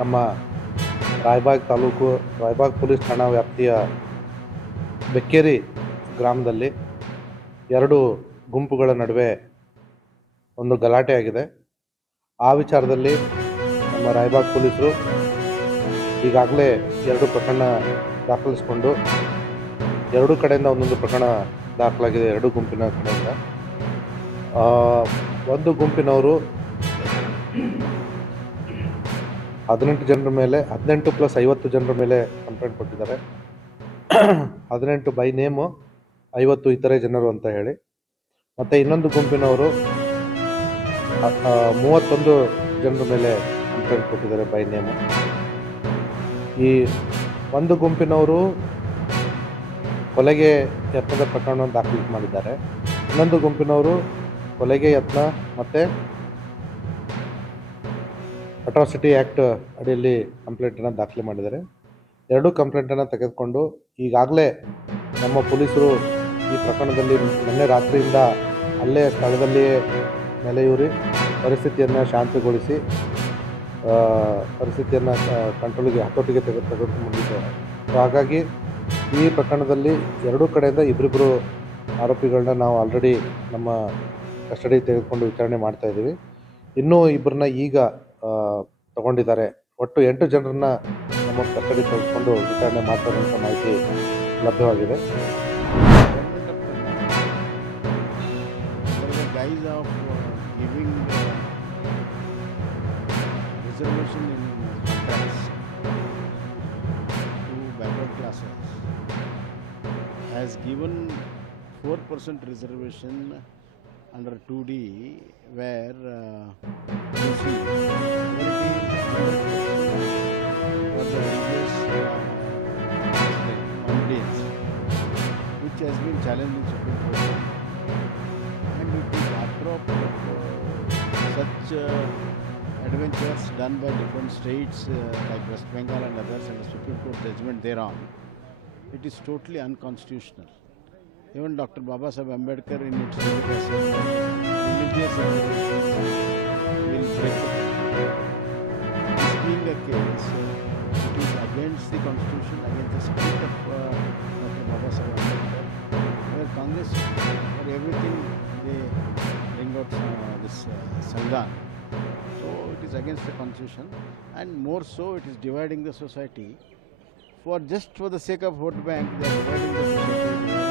ನಮ್ಮ ರಾಯಬಾಗ್ ತಾಲೂಕು ರಾಯಬಾಗ್ ಪೊಲೀಸ್ ಠಾಣಾ ವ್ಯಾಪ್ತಿಯ ಬೆಕ್ಕೇರಿ ಗ್ರಾಮದಲ್ಲಿ ಎರಡು ಗುಂಪುಗಳ ನಡುವೆ ಒಂದು ಗಲಾಟೆ ಆಗಿದೆ. ಆ ವಿಚಾರದಲ್ಲಿ ನಮ್ಮ ರಾಯಬಾಗ್ ಪೊಲೀಸರು ಈಗಾಗಲೇ 2 ಪ್ರಕರಣ ದಾಖಲಿಸಿಕೊಂಡು ಎರಡೂ ಕಡೆಯಿಂದ ಒಂದೊಂದು ಪ್ರಕರಣ ದಾಖಲಾಗಿದೆ. ಎರಡು ಗುಂಪಿನ ಕಡೆಯಿಂದ ಒಂದು ಗುಂಪಿನವರು 18 ಜನರ ಮೇಲೆ 18 + 50 ಜನರ ಮೇಲೆ ಕಂಪ್ಲೇಂಟ್ ಕೊಟ್ಟಿದ್ದಾರೆ. 18 ಬೈ ನೇಮು, 50 ಇತರೆ ಜನರು ಅಂತ ಹೇಳಿ. ಮತ್ತು ಇನ್ನೊಂದು ಗುಂಪಿನವರು 31 ಜನರ ಮೇಲೆ ಕಂಪ್ಲೇಂಟ್ ಕೊಟ್ಟಿದ್ದಾರೆ ಬೈ ನೇಮು. ಈ ಒಂದು ಗುಂಪಿನವರು ಕೊಲೆಗೆ ಯತ್ನದ ಪ್ರಕರಣವನ್ನು ದಾಖಲು ಮಾಡಿದ್ದಾರೆ. ಇನ್ನೊಂದು ಗುಂಪಿನವರು ಕೊಲೆಗೆ ಯತ್ನ ಮತ್ತು ಅಟ್ರಾಸಿಟಿ ಆ್ಯಕ್ಟ್ ಅಡಿಯಲ್ಲಿ ಕಂಪ್ಲೇಂಟನ್ನು ದಾಖಲೆ ಮಾಡಿದ್ದಾರೆ. ಎರಡೂ ಕಂಪ್ಲೇಂಟನ್ನು ತೆಗೆದುಕೊಂಡು ಈಗಾಗಲೇ ನಮ್ಮ ಪೊಲೀಸರು ಈ ಪ್ರಕರಣದಲ್ಲಿ ನಿನ್ನೆ ರಾತ್ರಿಯಿಂದ ಅಲ್ಲೇ ಸ್ಥಳದಲ್ಲಿಯೇ ನೆಲೆಯೂರಿ ಪರಿಸ್ಥಿತಿಯನ್ನು ಶಾಂತಿಗೊಳಿಸಿ ಪರಿಸ್ಥಿತಿಯನ್ನು ಕಂಟ್ರೋಲಿಗೆ ಹತೋಟಿಗೆ ತೆಗೆದುಕೊಂಡಿದ್ದಾರೆ. ಸೊ ಹಾಗಾಗಿ ಈ ಪ್ರಕರಣದಲ್ಲಿ ಎರಡೂ ಕಡೆಯಿಂದ ಇಬ್ಬರಿಬ್ಬರು ಆರೋಪಿಗಳನ್ನ ನಾವು ಆಲ್ರೆಡಿ ನಮ್ಮ ಕಸ್ಟಡಿ ತೆಗೆದುಕೊಂಡು ವಿಚಾರಣೆ ಮಾಡ್ತಾಯಿದ್ದೀವಿ. ಇನ್ನೂ ಇಬ್ಬರನ್ನ ಈಗ ತಗೊಂಡಿದ್ದಾರೆ. ಒಟ್ಟು 8 ಜನರನ್ನ ನಮ್ಮ ಕಸ್ಟಡಿ ತೆಗೆದುಕೊಂಡು ವಿಚಾರಣೆ ಮಾಡ್ತಾರೆ ಅಂತ ಮಾಹಿತಿ ಲಭ್ಯವಾಗಿದೆ. Guise of giving reservation in contracts to backward classes has given 4% reservation under 2D where you see where it is 100% for the religious mandates, which has been challenged in Supreme Court. And with the backdrop of such adventures done by different states like West Bengal and others, and the Supreme Court judgment thereon, it is totally unconstitutional. Even Dr. Babasaheb Ambedkar in its religious reservations will break the law. This being the case, it is against the constitution, against the spirit of Dr. Babasaheb Ambedkar, where Congress for everything they bring out this Sanvidan. So it is against the constitution, and more so it is dividing the society. For the sake of vote bank, they are dividing the society.